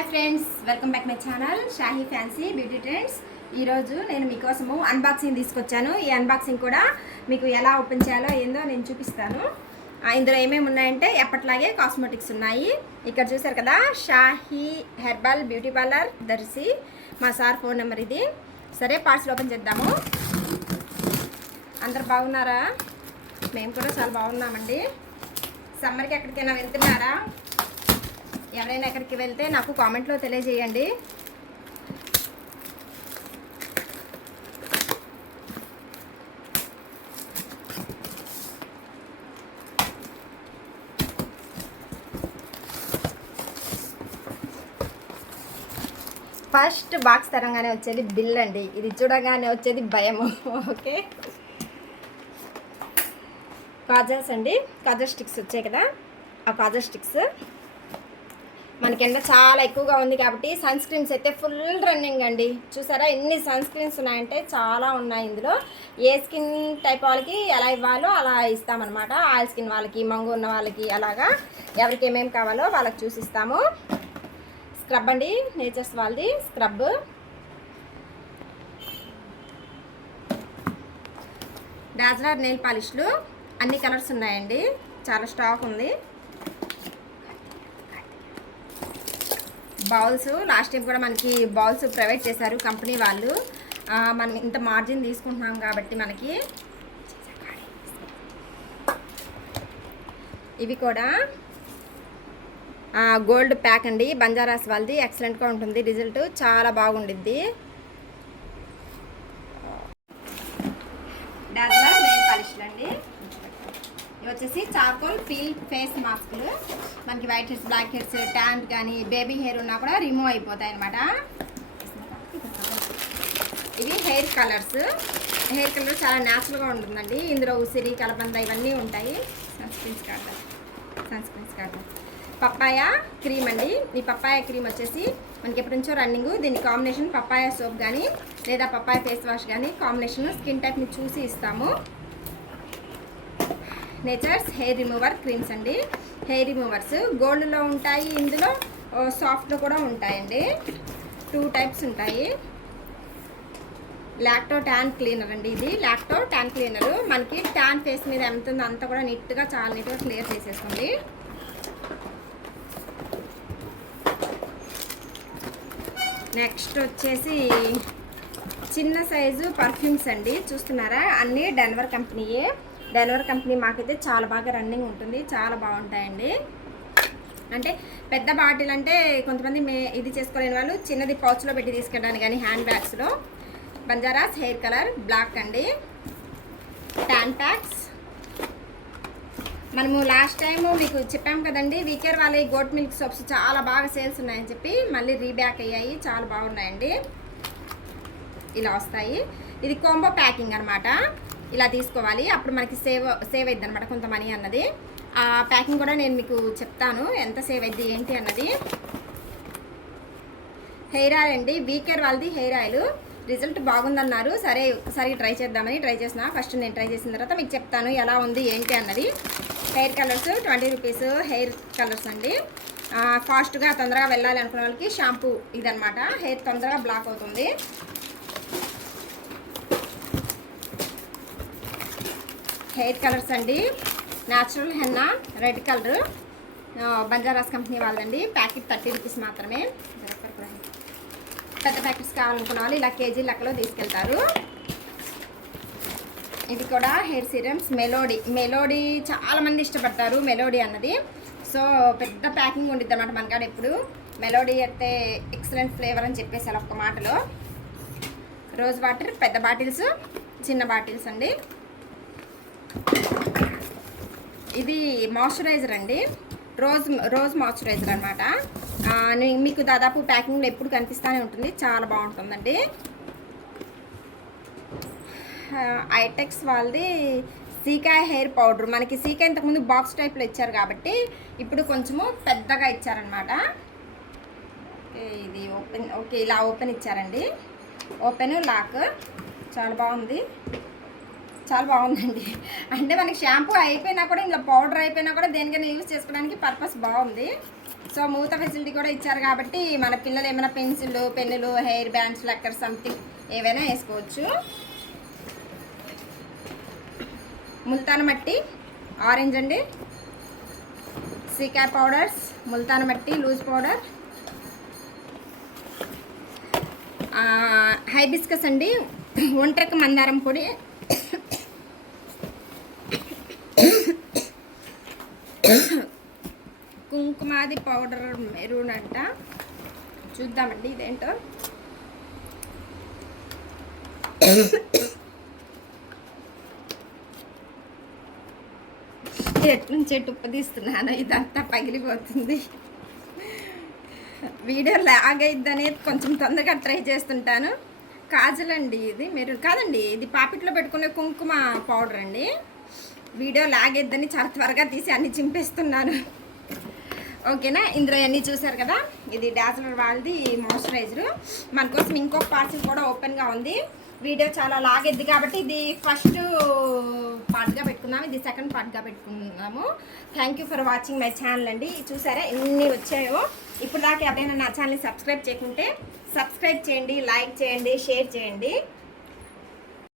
Hi friends, welcome back my channel Shahi fancy beauty trends. ఈరోజు నేను మీకోసము unboxing తీసుకొచ్చాను. ఈ అన్బాక్సింగ్ కూడా మీకు ఎలా ఓపెన్ చేయాలో ఏందో నేను చూపిస్తాను. ఇందులో ఏమేమి ఉన్నాయంటే ఎప్పట్లాగే కాస్మెటిక్స్ ఉన్నాయి. ఇక్కడ చూసారు కదా, Shahi herbal beauty parlour Darsi. మా సార్ ఫోన్ నెంబర్ ఇది. సరే, పార్సల్ ఓపెన్ చేద్దాము. అందరు బాగున్నారా? మేము కూడా చాలా బాగున్నామండి. సమ్మర్కి ఎక్కడికైనా వెళ్తున్నారా? ఎవరైనా ఎక్కడికి వెళ్తే నాకు కామెంట్లో తెలియజేయండి. ఫస్ట్ బాక్స్ తరంగానే వచ్చేది బిల్ అండి. ఇది చూడగానే వచ్చేది భయము. ఓకే, కాజల్స్ అండి. కాజల్ స్టిక్స్ వచ్చాయి కదా, ఆ కాజల్ స్టిక్స్. మనకి ఎండ చాలా ఎక్కువగా ఉంది కాబట్టి సన్ స్క్రీన్స్ అయితే ఫుల్ రన్నింగ్ అండి. చూసారా ఎన్ని సన్ స్క్రీన్స్ ఉన్నాయంటే చాలా ఉన్నాయి. ఇందులో ఏ స్కిన్ టైప్ వాళ్ళకి ఎలా ఇవ్వాలో అలా ఇస్తామన్నమాట. ఆయిల్ స్కిన్ వాళ్ళకి, మంగు ఉన్న వాళ్ళకి, అలాగా ఎవరికి ఏమేమి కావాలో వాళ్ళకి చూసిస్తాము. స్క్రబ్ అండి, నేచర్స్ వాళ్ళది స్క్రబ్. డాజ్లర్ నెయిల్ పాలిష్లు అన్ని కలర్స్ ఉన్నాయండి, చాలా స్టాక్ ఉంది. బౌల్స్, లాస్ట్ టైం కూడా మనకి బౌల్స్ ప్రొవైడ్ చేశారు కంపెనీ వాళ్ళు. మనం ఇంత మార్జిన్ తీసుకుంటున్నాం కాబట్టి మనకి ఇవి కూడా గోల్డ్ ప్యాక్ అండి, బంజారాస్ వాళ్ళది. ఎక్సలెంట్గా ఉంటుంది, రిజల్ట్ చాలా బాగుండిద్ది. డాజ్లర్ నెయిల్ పాలిష్లు అండి. ఇవి వచ్చేసి చార్కోల్ పీల్ ఫేస్ మాస్కులు. మనకి whiteheads, blackheads, tan కానీ బేబీ హెయిర్ ఉన్నా కూడా రిమూవ్ అయిపోతాయి అన్నమాట. ఇవి హెయిర్ కలర్స్. హెయిర్ కలర్ చాలా న్యాచురల్గా ఉంటుందండి. ఇందులో ఉసిరి, కలబంద ఇవన్నీ ఉంటాయి. సన్ స్క్రీన్స్ కార్డర్. పప్పాయ క్రీమ్ అండి. ఈ పప్పాయ క్రీమ్ వచ్చేసి మనకి ఎప్పటి నుంచో రన్నింగ్. దీని కాంబినేషన్ పప్పాయ సోప్ కానీ లేదా పప్పాయ ఫేస్ వాష్ కానీ కాంబినేషన్ స్కిన్ టైప్ని చూసి ఇస్తాము. నేచర్స్ హెయిర్ రిమూవర్ క్రీమ్స్ అండి. హెయిర్ రిమూవర్స్ గోల్డ్లో ఉంటాయి, ఇందులో సాఫ్ట్లో కూడా ఉంటాయండి. 2 టైప్స్ ఉంటాయి. లాక్టో ట్యాన్ క్లీనర్ అండి. ఇది లాక్టో ట్యాన్ క్లీనర్. మనకి ట్యాన్ ఫేస్ మీద ఎంత ఉందో అంతా కూడా నీట్గా, చాలా నీట్గా క్లియర్ చేసేస్తుంది. నెక్స్ట్ వచ్చేసి చిన్న సైజు పర్ఫ్యూమ్స్ అండి. చూస్తున్నారా, అన్నీ డెన్వర్ కంపెనీయే. డెన్వర్ కంపెనీ మాకైతే చాలా బాగా రన్నింగ్ ఉంటుంది, చాలా బాగుంటాయండి. అంటే పెద్ద బాటిల్ అంటే కొంతమంది ఇది చేసుకోలేని వాళ్ళు చిన్నది పౌచ్లో పెట్టి తీసుకెళ్ళడానికి కానీ హ్యాండ్ బ్యాగ్స్లో. బంజారాస్ హెయిర్ కలర్ బ్లాక్ అండి. Tan packs. మనము లాస్ట్ టైం మీకు చెప్పాము కదండి, వీకేర్ వాళ్ళ గోట్ మిల్క్ సోప్స్ చాలా బాగా సేల్స్ ఉన్నాయని చెప్పి మళ్ళీ రీబ్యాక్ అయ్యాయి, చాలా బాగున్నాయండి. ఇలా వస్తాయి. ఇది కాంబో ప్యాకింగ్ అనమాట. ఇలా తీసుకోవాలి, అప్పుడు మనకి సేవ్ అయింది అనమాట కొంత మనీ అన్నది. ఆ ప్యాకింగ్ కూడా నేను మీకు చెప్తాను ఎంత సేవ్ అయింది ఏంటి అన్నది. హెయిర్ ఆయిల్ అండి, వీకేర్ వాళ్ళది హెయిర్ ఆయిల్. రిజల్ట్ బాగుందన్నారు. సరే ఒకసారి ట్రై చేద్దామని ట్రై చేసిన. ఫస్ట్ నేను ట్రై చేసిన తర్వాత మీకు చెప్తాను ఎలా ఉంది ఏంటి అన్నది. Hair colours 20 rupees hair colours అండి. ఫాస్ట్గా తొందరగా వెళ్ళాలి అనుకునే వాళ్ళకి షాంపూ ఇదనమాట. హెయిర్ తొందరగా బ్లాక్ అవుతుంది. హెయిర్ కలర్స్ అండి. Natural henna red colour, బంజారాస్ company వాళ్ళండి. ప్యాకెట్ 30 రూపీస్ మాత్రమే. పెద్ద ప్యాకెట్స్ కావాలనుకున్న వాళ్ళు ఇలా కేజీ లెక్కలో తీసుకెళ్తారు. ఇది కూడా హెయిర్ సీరమ్స్ మెలోడీ చాలామంది ఇష్టపడతారు మెలోడీ అన్నది. సో పెద్ద ప్యాకింగ్ ఉండిద్ది అన్నమాట మనకాడ ఎప్పుడు. మెలోడీ అయితే ఎక్సలెంట్ ఫ్లేవర్ అని చెప్పేసి అలా ఒక్క మాటలో. రోజ్ వాటర్ పెద్ద బాటిల్స్, చిన్న బాటిల్స్ అండి. ఇది మాయిశ్చరైజర్ అండి, రోజ్ మాయిశ్చరైజర్ అనమాట. మీకు దాదాపు ప్యాకింగ్లో ఎప్పుడు కనిపిస్తూనే ఉంటుంది, చాలా బాగుంటుందండి. ఐటెక్స్ వాళ్ళది సీకాయ్ హెయిర్ పౌడర్. మనకి సీకాయ్ ఇంతకుముందు బాక్స్ టైప్లో ఇచ్చారు కాబట్టి ఇప్పుడు కొంచెము పెద్దగా ఇచ్చారనమాట. ఇది ఓకే ఇలా ఓపెన్ ఇచ్చారండి. ఓపెన్ లాక్ చాలా బాగుంది. చాలా బాగుందండి. అంటే మనకి షాంపూ అయిపోయినా కూడా, ఇందులో పౌడర్ అయిపోయినా కూడా దేనికైనా యూజ్ చేసుకోవడానికి పర్పస్ బాగుంది. సో మూత ఫెసిలిటీ కూడా ఇచ్చారు కాబట్టి మన పిల్లలు ఏమైనా పెన్సిల్ పెన్నులు హెయిర్ బ్యాండ్స్ లెక్కర్ సంథింగ్ ఏవైనా వేసుకోవచ్చు. ముల్తాన్ మట్టి ఆరెంజ్ అండి, సీకా పౌడర్స్, ముల్తాన్ మట్టి లూజ్ పౌడర్, హైబిస్కస్ అండి, ఒంట్రెక్క మందారం పొడి, కుంకుమాది పౌడర్ మెరూన్ అంట. చూద్దామండి ఇదేంటో. ఎట్నుంచి ఉప్పదీస్తున్నాను, ఇదంతా పగిలిపోతుంది. వీడియో లాగ్ అయిద్దనేది కొంచెం తొందరగా ట్రై చేస్తుంటాను. కాజల్ అండి ఇది, మీరు కాదండి ఇది పాపిట్లో పెట్టుకునే కుంకుమ పౌడర్ అండి. వీడియో లాగ్ అయిద్దని చాలా త్వరగా తీసి అన్ని చింపేస్తున్నాను. ఓకేనా, ఇందులో అన్నీ చూసారు కదా. ఇది డాజలర్ వాళ్ళది మాయిశ్చరైజరు. మన కోసం ఇంకొక పార్సిల్ కూడా ఓపెన్గా ఉంది. వీడియో చాలా లాగెద్ది కాబట్టి ఇది ఫస్ట్ పార్ట్గా పెట్టుకున్నాము, ఇది సెకండ్ పార్ట్గా పెట్టుకున్నాము. Thank you for watching my channel అండి. చూసారా ఎన్ని వచ్చాయో. ఇప్పుడు దాకా ఎవరైనా నా ఛానల్ని సబ్స్క్రైబ్ చేయకుంటే సబ్స్క్రైబ్ చేయండి, లైక్ చేయండి, షేర్ చేయండి.